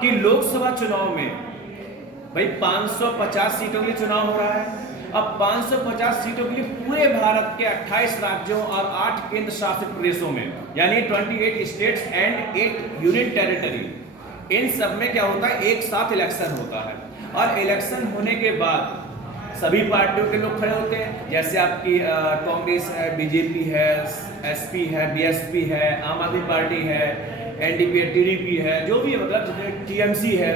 कि लोकसभा चुनाव में भाई 550 सीटों के लिए चुनाव हो रहा है। अब 550 सीटों के लिए पूरे भारत के 28 राज्यों और 8 केंद्र शासित प्रदेशों में, यानी 28 स्टेट्स एंड 8 यूनियन टेरिटरी, इन सब में क्या होता है, एक साथ इलेक्शन होता है। और इलेक्शन होने के बाद सभी पार्टियों के लोग खड़े होते हैं, जैसे आपकी कांग्रेस है, बीजेपी है, एसपी है, बीएसपी है, आम आदमी पार्टी है, एनडीपी है, टीडीपी है, जो भी मतलब टीएमसी है,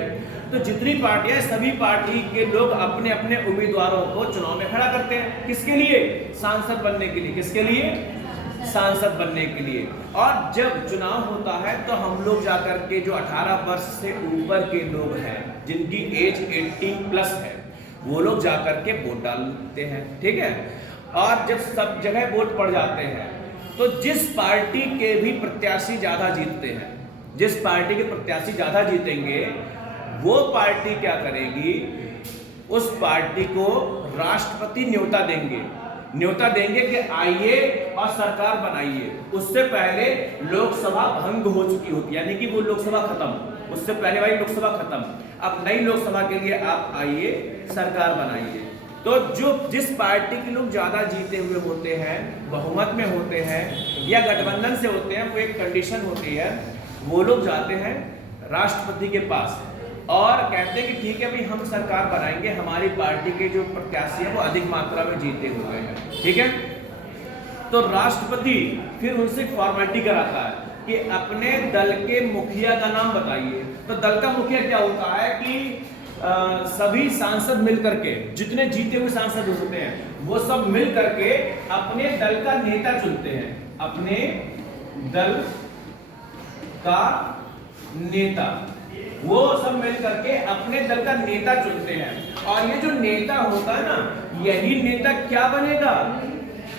तो जितनी पार्टियां, सभी पार्टी के लोग अपने अपने उम्मीदवारों को चुनाव में खड़ा करते हैं। किसके लिए? सांसद बनने के लिए। किसके लिए? सांसद बनने के लिए। और जब चुनाव होता है तो हम लोग जाकर के जो 18 वर्ष से ऊपर के लोग हैं, जिनकी एज 18 प्लस है, वो लोग जाकर के वोट डालते हैं। ठीक है। और जब सब जगह वोट पड़ जाते हैं तो जिस पार्टी के भी प्रत्याशी ज्यादा जीतते हैं, जिस पार्टी के प्रत्याशी ज्यादा जीतेंगे, वो पार्टी क्या करेगी, उस पार्टी को राष्ट्रपति न्योता देंगे, न्योता देंगे कि आइए और सरकार बनाइए। उससे पहले लोकसभा भंग हो चुकी होती, यानी कि वो लोकसभा खत्म, उससे पहले वाली लोकसभा खत्म, अब नई लोकसभा के लिए आप आइए, सरकार बनाइए। तो जो जिस पार्टी के लोग ज्यादा जीते हुए होते हैं, बहुमत में होते हैं या गठबंधन से होते हैं, वो एक कंडीशन होती है, वो लोग जाते हैं राष्ट्रपति के पास और कहते हैं कि ठीक है भाई, हम सरकार बनाएंगे, हमारी पार्टी के जो प्रत्याशी हैं वो अधिक मात्रा में जीते हुए हैं। ठीक है। तो राष्ट्रपति फिर उनसे फॉर्मेलिटी कराता है कि अपने दल के मुखिया का नाम बताइए। तो दल का मुखिया क्या होता है कि सभी सांसद मिलकर के, जितने जीते हुए सांसद होते हैं, वो सब मिल करके अपने दल का नेता चुनते हैं, अपने दल का नेता, वो सब मिल करके अपने दल का नेता चुनते हैं। और ये जो नेता होता है ना, यही नेता क्या बनेगा,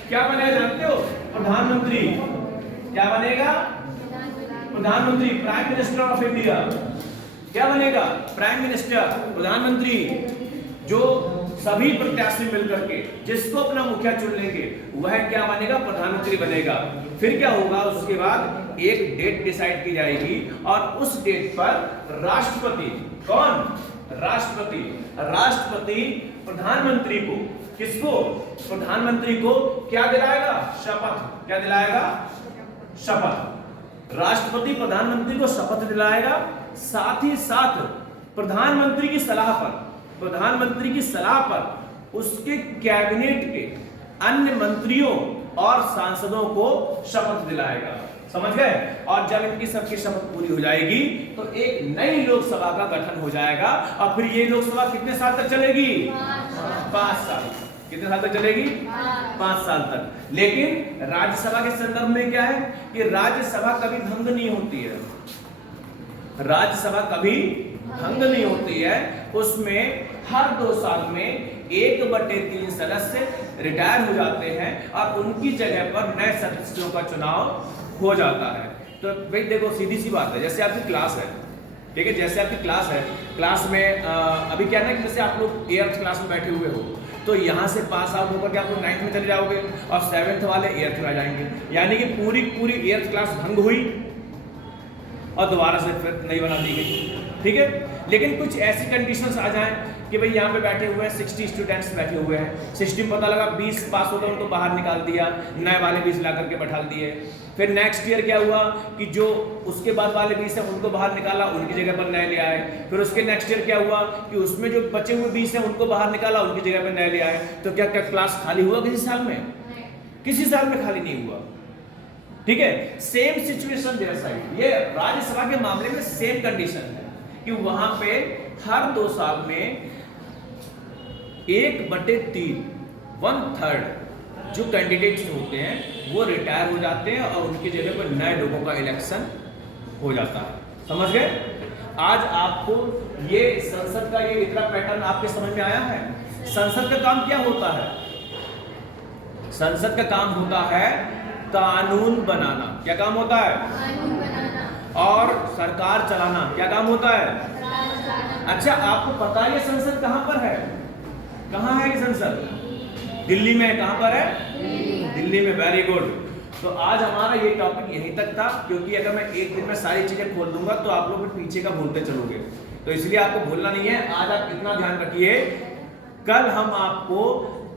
क्या बनेगा जानते हो? प्रधानमंत्री। क्या बनेगा? प्रधानमंत्री, प्राइम मिनिस्टर ऑफ इंडिया। क्या बनेगा? प्राइम मिनिस्टर, प्रधानमंत्री। जो सभी प्रत्याशी मिलकर के जिसको अपना मुखिया चुन लेंगे, वह क्या बनेगा? प्रधानमंत्री बनेगा। फिर क्या होगा? उसके बाद एक डेट डिसाइड की जाएगी और उस डेट पर राष्ट्रपति, कौन? राष्ट्रपति प्रधानमंत्री को, किसको? प्रधानमंत्री को क्या दिलाएगा? शपथ। क्या दिलाएगा? शपथ। राष्ट्रपति प्रधानमंत्री को शपथ दिलाएगा। साथ ही साथ प्रधानमंत्री की सलाह पर उसके कैबिनेट के अन्य मंत्रियों और सांसदों को शपथ दिलाएगा। समझ गए? और जब इनकी सबकी शपथ पूरी हो जाएगी तो एक नई लोकसभा का गठन हो जाएगा। और फिर ये लोकसभा कितने साल तक चलेगी? 5 साल। कितने साल तक चलेगी? 5 साल तक। लेकिन राज्यसभा के संदर्भ में क्या है कि राज्यसभा कभी भंग नहीं होती है, राज्यसभा कभी भंग नहीं होती है। उसमें हर 2 साल में 1/3 सदस्य रिटायर हो जाते हैं और उनकी जगह पर नए सदस्यों का चुनाव हो जाता है। तो भाई देखो, सीधी सी बात है, जैसे आपकी क्लास है, ठीक है, जैसे आपकी क्लास है, क्लास में अभी क्या है कि जैसे आप लोग 8th क्लास में बैठे हुए हो, तो यहाँ से पास आउट होकर के आप लोग 9th में चले जाओगे और 7th वाले 8th में आ जाएंगे, यानी कि पूरी 8th क्लास भंग हुई और दोबारा से फिर नई बना दी गई। ठीक है। लेकिन कुछ ऐसी कंडीशंस आ जाएं कि भाई यहाँ पे बैठे हुए हैं 60 स्टूडेंट्स बैठे हुए हैं, 60 पता लगा 20 पास हो गए, उनको बाहर निकाल दिया, नए वाले 20 ला करके बैठा दिए। फिर नेक्स्ट ईयर क्या हुआ कि जो उसके बाद वाले 20 हैं उनको बाहर निकाला, उनकी जगह पर नए ले आए। फिर उसके नेक्स्ट ईयर क्या हुआ कि उसमें जो बचे हुए 20 हैं उनको बाहर निकाला, उनकी जगह पर नए ले आए। तो क्या क्या क्लास खाली हुआ किसी साल में? किसी साल में खाली नहीं हुआ। ठीक है। सेम सिचुएशन देयर साइड, ये राज्यसभा के मामले में सेम कंडीशन है कि वहां पे हर 2 साल में 1/3 1/3 जो कैंडिडेट्स होते हैं वो रिटायर हो जाते हैं और उनकी जगह पर नए लोगों का इलेक्शन हो जाता है। समझ गए? आज आपको ये संसद का ये इतना पैटर्न आपके समझ में आया है। संसद का काम क्या होता है? संसद का काम होता है कानून बनाना। क्या काम होता है? कानून बनाना। और सरकार चलाना। क्या काम होता है? अच्छा, आपको पता है ये संसद कहां पर है? कहां है ये संसद? दिल्ली में। कहां पर है? दिल्ली में। Very good. तो आज हमारा ये टॉपिक यहीं तक था, क्योंकि अगर मैं एक दिन में सारी चीजें खोल दूंगा तो आप लोग फिर पीछे का भूलते चलोगे, तो इसलिए आपको भूलना नहीं है। आज आप इतना ध्यान रखिए, कल हम आपको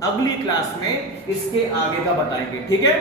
अगली क्लास में इसके आगे का बताएंगे, ठीक है।